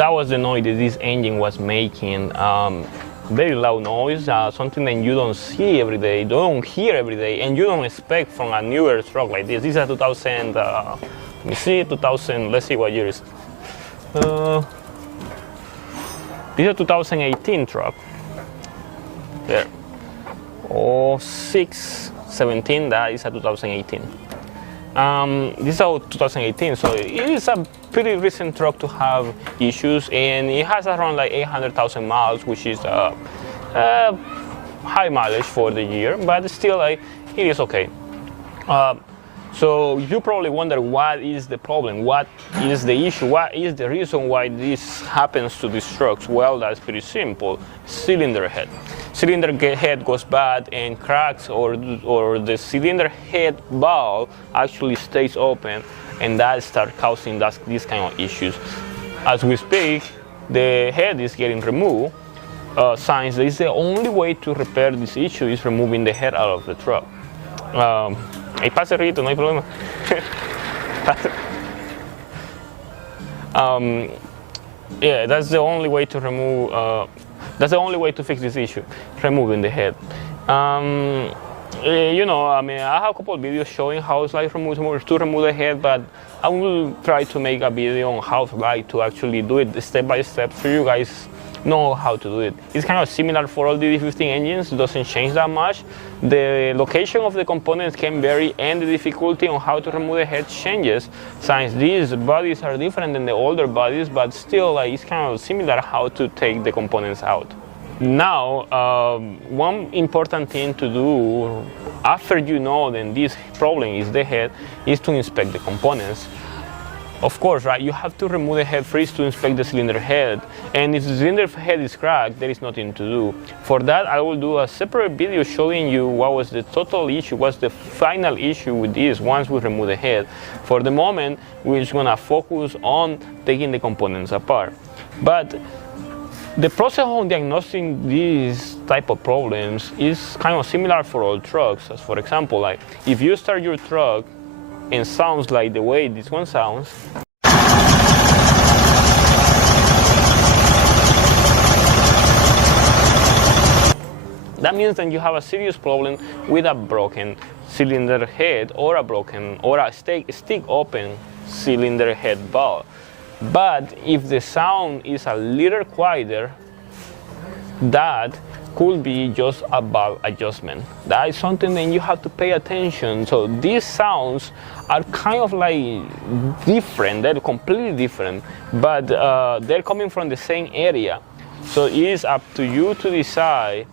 that was the noise that this engine was making. Very loud noise, something that you don't see every day, don't hear every day, and you don't expect from a newer truck like this. This is a 2000, let me see, 2000, let's see what year is. This is a 2018 truck. There. 0617, that is a 2018. This is a 2018, so it is a pretty recent truck to have issues, and it has around like 800,000 miles, which is high mileage for the year, but still like, it is okay. So you probably wonder what is the problem, what is the issue, what is the reason why this happens to these trucks? Well, that's pretty simple. Cylinder head. Cylinder head goes bad and cracks, or the cylinder head valve actually stays open, and that starts causing these kind of issues. As we speak, the head is getting removed. Signs that is the only way to repair this issue is removing the head out of the truck. Ahí pase Rito, no hay problema. Yeah, that's the only way to remove. That's the only way to fix this issue, removing the head. You know, I mean, I have a couple of videos showing how it's like to remove the head, but I will try to make a video on how it's like to actually do it step by step, so you guys know how to do it. It's kind of similar for all DD15 engines, it doesn't change that much. The location of the components can vary, and the difficulty on how to remove the head changes, since these bodies are different than the older bodies, but still it's kind of similar how to take the components out. Now, one important thing to do after you know that this problem is the head is to inspect the components. Of course, right, you have to remove the head first to inspect the cylinder head, and if the cylinder head is cracked, there is nothing to do. For that, I will do a separate video showing you what was the total issue, what's the final issue with this once we remove the head. For the moment, we're just gonna focus on taking the components apart. But the process of diagnosing these type of problems is kind of similar for all trucks. As for example, like if you start your truck and sounds like the way this one sounds, that means that you have a serious problem with a broken cylinder head or a stick open cylinder head valve. But if the sound is a little quieter, that could be just a valve adjustment. That is something that you have to pay attention. So these sounds are kind of like different, they're completely different, but they're coming from the same area. So it is up to you to decide,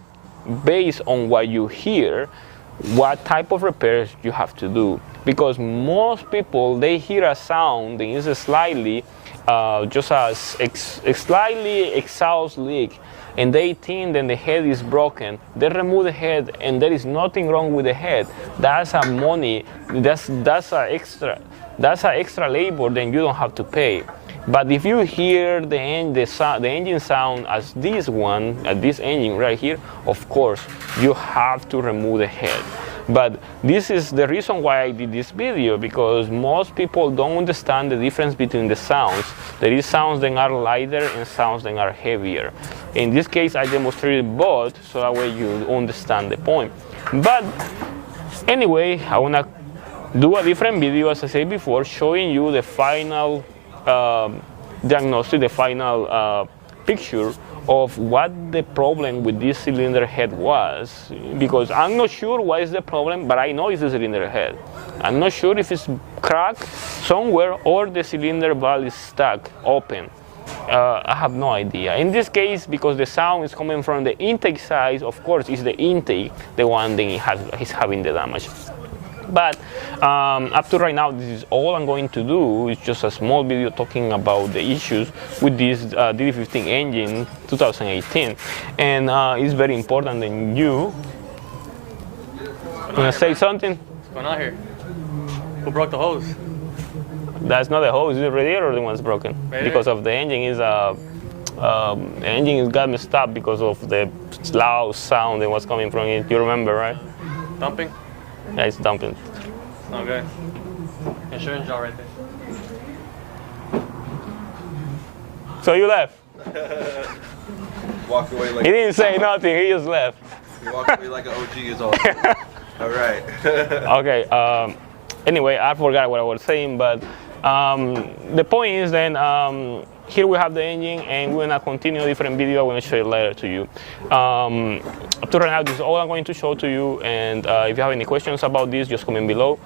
based on what you hear, what type of repairs you have to do. Because most people, they hear a sound that is slightly, just a slightly exhaust leak, and they think that the head is broken. They remove the head, and there is nothing wrong with the head. That's a money. That's a extra labor that you don't have to pay. But if you hear the engine sound as this one, this engine right here, of course you have to remove the head. But this is the reason why I did this video, because most people don't understand the difference between the sounds. There is sounds that are lighter and sounds that are heavier. In this case, I demonstrated both, so that way you understand the point. But anyway, I want to do a different video, as I said before, showing you the final diagnostic, the final picture of what the problem with this cylinder head was, because I'm not sure what is the problem, but I know it's the cylinder head. I'm not sure if it's cracked somewhere or the cylinder valve is stuck open. I have no idea. In this case, because the sound is coming from the intake side, of course, it's the intake, the one that is having the damage. But up to right now, this is all I'm going to do. It's just a small video talking about the issues with this DD15 engine 2018. And it's very important that you want to say something? What's going on here? Who broke the hose? That's not the hose, it's the radiator the one's broken. Radiator? Because of the engine is the engine got messed up because of the loud sound that was coming from it. You remember, right? Dumping? Yeah, it's dumping. Okay. Insurance job right there. So you left. Walked away like He didn't say nothing. He just left. you walked away like an OG is all. All right. Okay. Anyway, I forgot what I was saying, but the point is then here we have the engine, and we're gonna continue a different video. I'm gonna show it later to you. Up to right now, this is all I'm going to show to you. And if you have any questions about this, just comment below.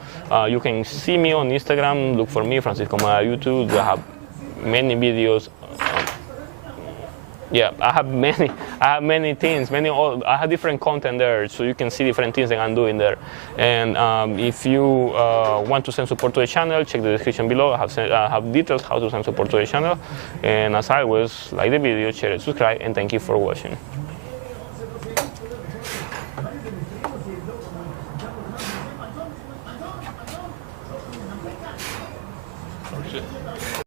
You can see me on Instagram. Look for me, franciscoamaya YouTube. I have many videos. Yeah, I have many things, I have different content there, so you can see different things that I'm doing there. And if you want to send support to the channel, check the description below. I have details how to send support to the channel. And as always, like the video, share it, subscribe, and thank you for watching.